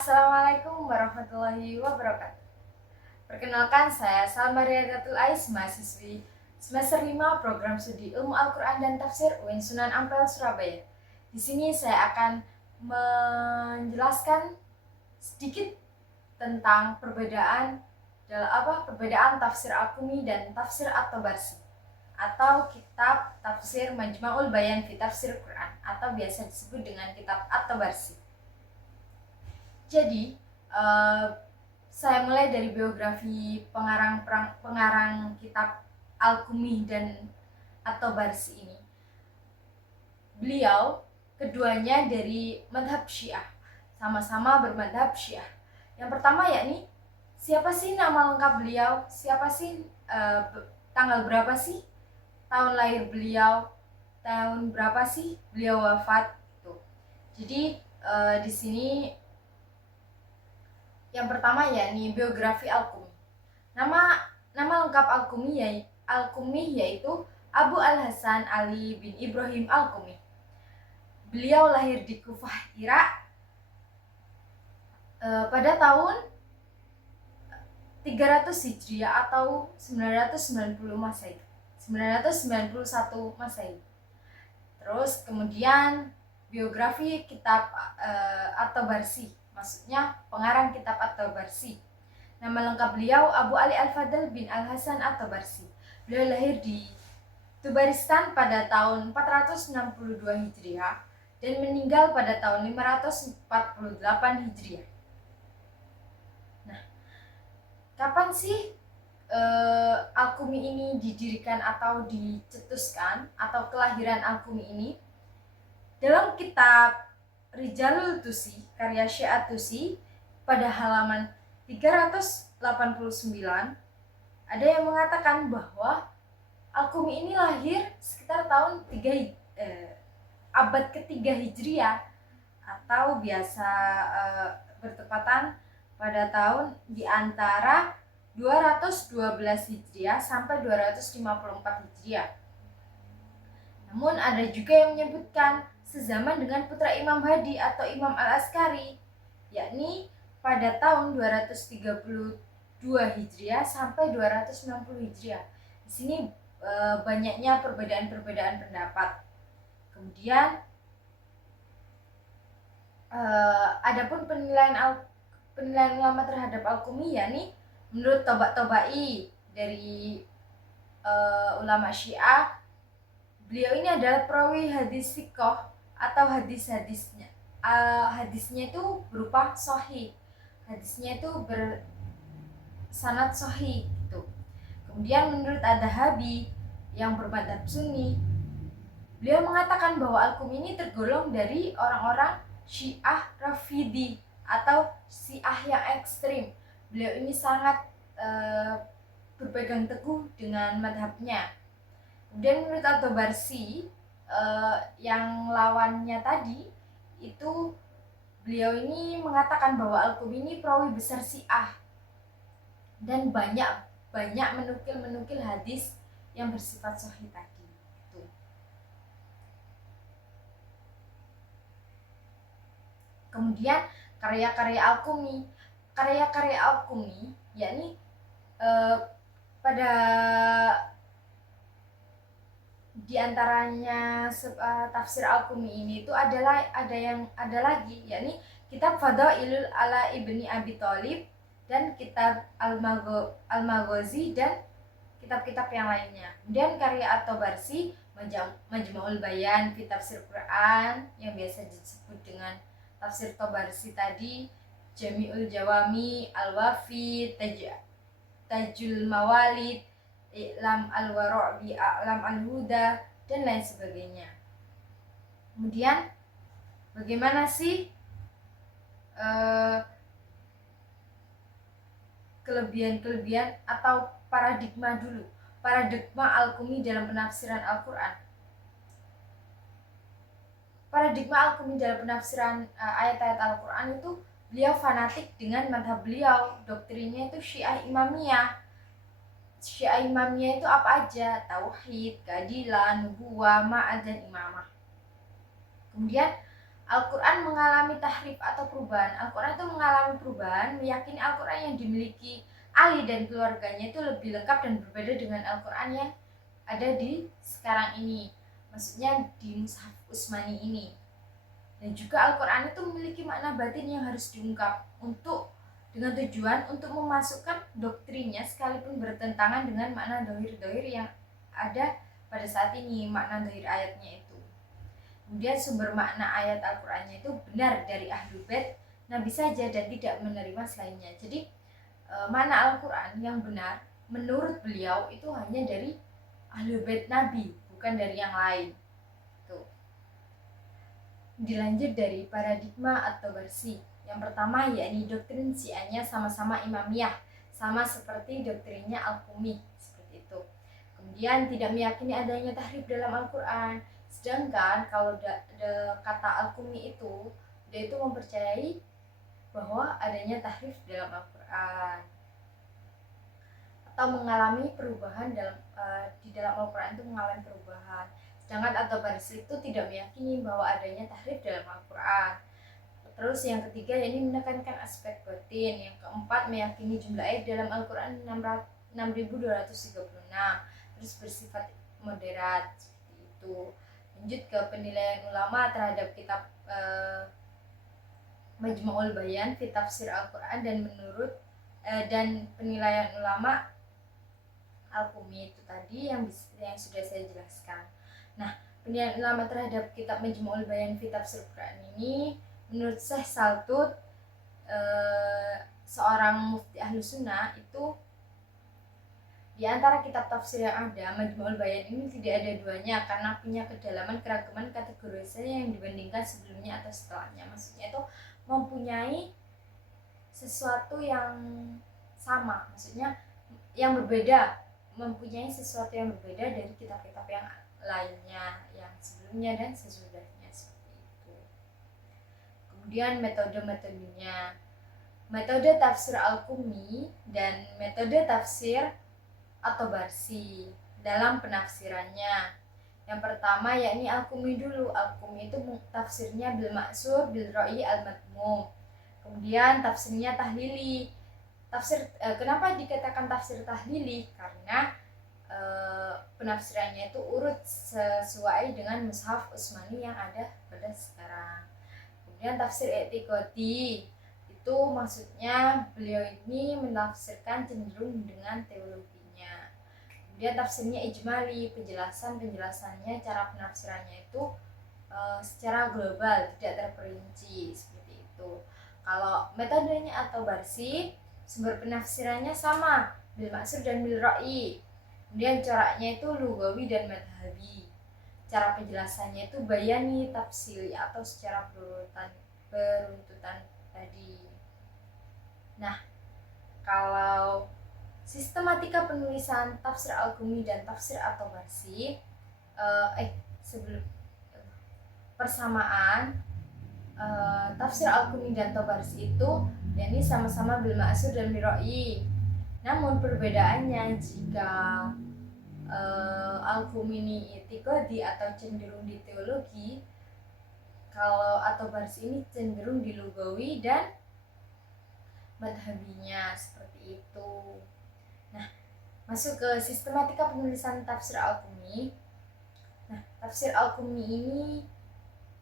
Assalamualaikum warahmatullahi wabarakatuh. Perkenalkan, saya Salma Riyadatul Ais, mahasiswi semester 5 program studi Ilmu Al-Quran dan Tafsir UIN Sunan Ampel, Surabaya. Di sini saya akan menjelaskan sedikit tentang perbedaan tafsir Al-Qumi dan tafsir At-Tabarsi atau kitab tafsir Majma'ul Bayan fi Tafsir Quran atau biasa disebut dengan kitab At-Tabarsi. Jadi, saya mulai dari biografi pengarang kitab Al-Qumi dan At-Tabarsi ini. Beliau keduanya dari madhab Syiah, sama-sama bermadhab Syiah. Yang pertama yakni, siapa sih nama lengkap beliau? Siapa sih tanggal berapa sih tahun lahir beliau? Tahun berapa sih beliau wafat? Gitu. Jadi di sini yang pertama yakni biografi Al-Qumi. Nama lengkap Al-Qumi yaitu Abu Al-Hasan Ali bin Ibrahim Al-Qumi. Beliau lahir di Kufah, Irak pada tahun 300 Hijriah atau 990 Masehi. 991 Masehi. Terus kemudian biografi kitab At-Tabarsi, maksudnya pengarang kitab At-Tabarsi. Nama lengkap beliau Abu Ali Al-Fadl bin Al-Hasan At-Tabarsi. Beliau lahir di Tabaristan pada tahun 462 Hijriah dan meninggal pada tahun 548 Hijriah. Nah, kapan sih Al-Qumi ini didirikan atau dicetuskan, atau kelahiran Al-Qumi ini? Dalam kitab Rijalul Tusi, karya Syekh Tusi, pada halaman 389 ada yang mengatakan bahwa Al-Qumi ini lahir sekitar tahun abad ketiga Hijriah atau biasa bertepatan pada tahun di antara 212 Hijriah sampai 254 Hijriah. Namun ada juga yang menyebutkan sezaman dengan putra Imam Hadi atau Imam Al-Askari, yakni pada tahun 232 Hijriah sampai 260 Hijriah. Di sini banyaknya perbedaan-perbedaan pendapat. Kemudian adapun penilaian ulama terhadap Al-Qumi, yakni menurut Toba-Tobai dari ulama Syiah, beliau ini adalah perawi hadis sikoh atau hadisnya itu berupa sahih, hadisnya itu bersanad sahih gitu. Kemudian menurut Ad-Dahabi yang bermadhab Sunni, beliau mengatakan bahwa Al-Qumi ini tergolong dari orang-orang Syiah Rafidi atau Syiah yang ekstrim. Beliau ini sangat berpegang teguh dengan madhabnya. Kemudian menurut At-Tabarsi, yang lawannya tadi itu, beliau ini mengatakan bahwa Al-Qumi ini perawi besar Syiah dan banyak menukil hadis yang bersifat sahih tadi. Gitu. Kemudian karya-karya Al-Qumi yakni pada diantaranya tafsir Al-Qumi ini itu ada lagi yakni kitab Fadailul ala Ibni Abi Thalib dan kitab Al-Maghazi dan kitab-kitab yang lainnya. Kemudian karya At-Tabarsi, Majma'ul Bayan fi Tafsir Quran yang biasa disebut dengan tafsir Tabarsi tadi, Jami'ul Jawami, Al-Wafi, Tajul Mawalid, I'lam Al-Wara' bi A'lam Al-Huda, dan lain sebagainya. Kemudian bagaimana sih kelebihan atau paradigma Al-Qumi dalam penafsiran Al-Quran? Paradigma Al-Qumi dalam penafsiran ayat-ayat Al-Quran itu, beliau fanatik dengan madhab beliau. Doktrinnya itu Syiah Imamiyah. Syiah Imamiyah itu apa aja? Tauhid, keadilan, nubuwah, ma'ad, dan imamah. Kemudian Al-Quran mengalami tahrif atau perubahan. Al-Quran itu mengalami perubahan, meyakini Al-Quran yang dimiliki Ali dan keluarganya itu lebih lengkap dan berbeda dengan Al-Quran yang ada di sekarang ini, maksudnya di Mushaf Utsmani ini. Dan juga Al-Quran itu memiliki makna batin yang harus diungkap dengan tujuan untuk memasukkan doktrinnya sekalipun bertentangan dengan makna dohir-dohir yang ada pada saat ini, makna dohir ayatnya itu. Kemudian sumber makna ayat Al-Qurannya itu benar dari Ahlul Bait Nabi saja dan tidak menerima selainnya. Jadi makna Al-Quran yang benar menurut beliau itu hanya dari Ahlul Bait Nabi, bukan dari yang lain. Tuh. Dilanjut dari paradigma atau versi. Yang pertama yakni doktrin Syiahnya sama-sama imamiyah, sama seperti doktrinnya Al-Qumi, seperti itu. Kemudian tidak meyakini adanya tahrif dalam Al-Quran. Sedangkan kalau kata Al-Qumi itu, dia itu mempercayai bahwa adanya tahrif dalam Al-Quran atau mengalami perubahan di dalam Al-Quran itu mengalami perubahan. Sedangkan At-Tabarsi itu tidak meyakini bahwa adanya tahrif dalam Al-Quran. Terus yang ketiga yakni menekankan aspek batin. Yang keempat meyakini jumlah ayat dalam Al-Quran 6.236. Terus bersifat moderat seperti itu. Lanjut ke penilaian ulama terhadap kitab Majmu'ul Bayan fi Tafsir Al-Quran dan penilaian ulama Al-Qumi itu tadi yang sudah saya jelaskan. Nah, penilaian ulama terhadap kitab Majmu'ul Bayan fi Tafsir Al-Quran ini menurut Syekh Saltut, seorang mufti ahlu sunnah, itu di antara kitab tafsir yang ada, Majmu'ul Bayan ini tidak ada duanya karena punya kedalaman keragaman kategorisasi yang dibandingkan sebelumnya atau setelahnya. Maksudnya itu mempunyai sesuatu yang sama, maksudnya yang berbeda, mempunyai sesuatu yang berbeda dari kitab-kitab yang lainnya, yang sebelumnya dan sesudahnya, seperti itu. Kemudian metode-metodenya, metode tafsir Al-Qumi dan metode tafsir At-Tabarsi dalam penafsirannya. Yang pertama yakni Al-Qumi dulu. Al-Qumi itu tafsirnya bil maksur bil ra'i al-madmum. Kemudian tafsirnya tahlili. Kenapa dikatakan tafsir tahlili? Karena penafsirannya itu urut sesuai dengan Mushaf Utsmani yang ada pada sekarang. Kemudian tafsir i'tiqadi itu maksudnya beliau ini menafsirkan cenderung dengan teologinya. Kemudian tafsirnya ijmali, penjelasannya, cara penafsirannya itu secara global, tidak terperinci, seperti itu. Kalau metodenya At-Tabarsi, sumber penafsirannya sama, bil maksur dan bil ra'i. Kemudian coraknya itu lugawi dan madhabi. Cara penjelasannya itu bayani, tafsili atau secara beruntutan tadi. Nah, kalau sistematika penulisan tafsir Al-Qumi dan tafsir At-Tabarsi, sebelum persamaan tafsir Al-Qumi dan Tabarsi itu yakni sama-sama bil ma'sur dan bil ra'i. Namun perbedaannya jika Al-Qumi ini i'tiqadi atau cenderung di teologi, kalau At-Tabarsi ini cenderung di lugawi dan madhabinya, seperti itu. Nah, masuk ke sistematika penulisan tafsir Al-Qumi. Nah, tafsir Al-Qumi ini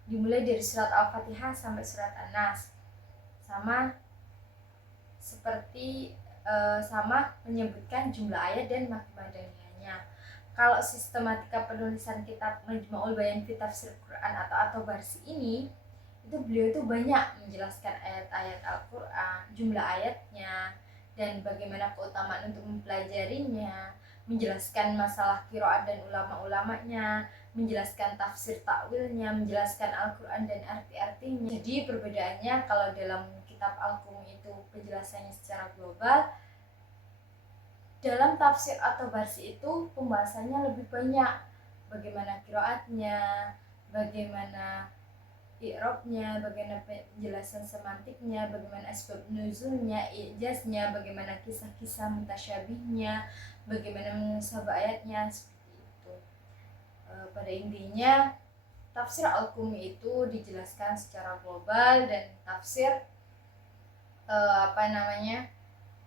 dimulai dari surat Al-Fatihah sampai surat An-Nas, sama menyebutkan jumlah ayat dan madaniyahnya. Kalau sistematika penulisan kitab Majmu'ul Bayan fi Tafsir Quran atau At-Tabarsi ini, itu beliau itu banyak menjelaskan ayat-ayat Al-Quran, jumlah ayatnya, dan bagaimana keutamaan untuk mempelajarinya, menjelaskan masalah qiraat dan ulama-ulamanya, menjelaskan tafsir takwilnya, menjelaskan Al-Quran dan arti-artinya. Jadi perbedaannya, kalau dalam kitab Al-Qumi itu penjelasannya secara global, dalam tafsir At-Tabarsi itu pembahasannya lebih banyak, bagaimana qiraatnya, bagaimana i'rabnya, bagaimana penjelasan semantiknya, bagaimana asbab nuzulnya, ijaznya, bagaimana kisah-kisah mutasyabihnya, bagaimana menusabah ayatnya, seperti itu. Pada intinya tafsir Al-Qumi itu dijelaskan secara global, dan tafsir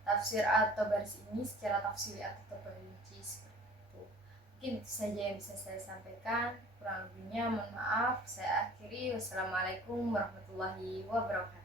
tafsir At-Tabarsi ini secara tafsili atau terperinci seperti itu. Mungkin itu saja yang bisa saya sampaikan. Kurang lebihnya mohon maaf. Saya akhiri. Wassalamualaikum warahmatullahi wabarakatuh.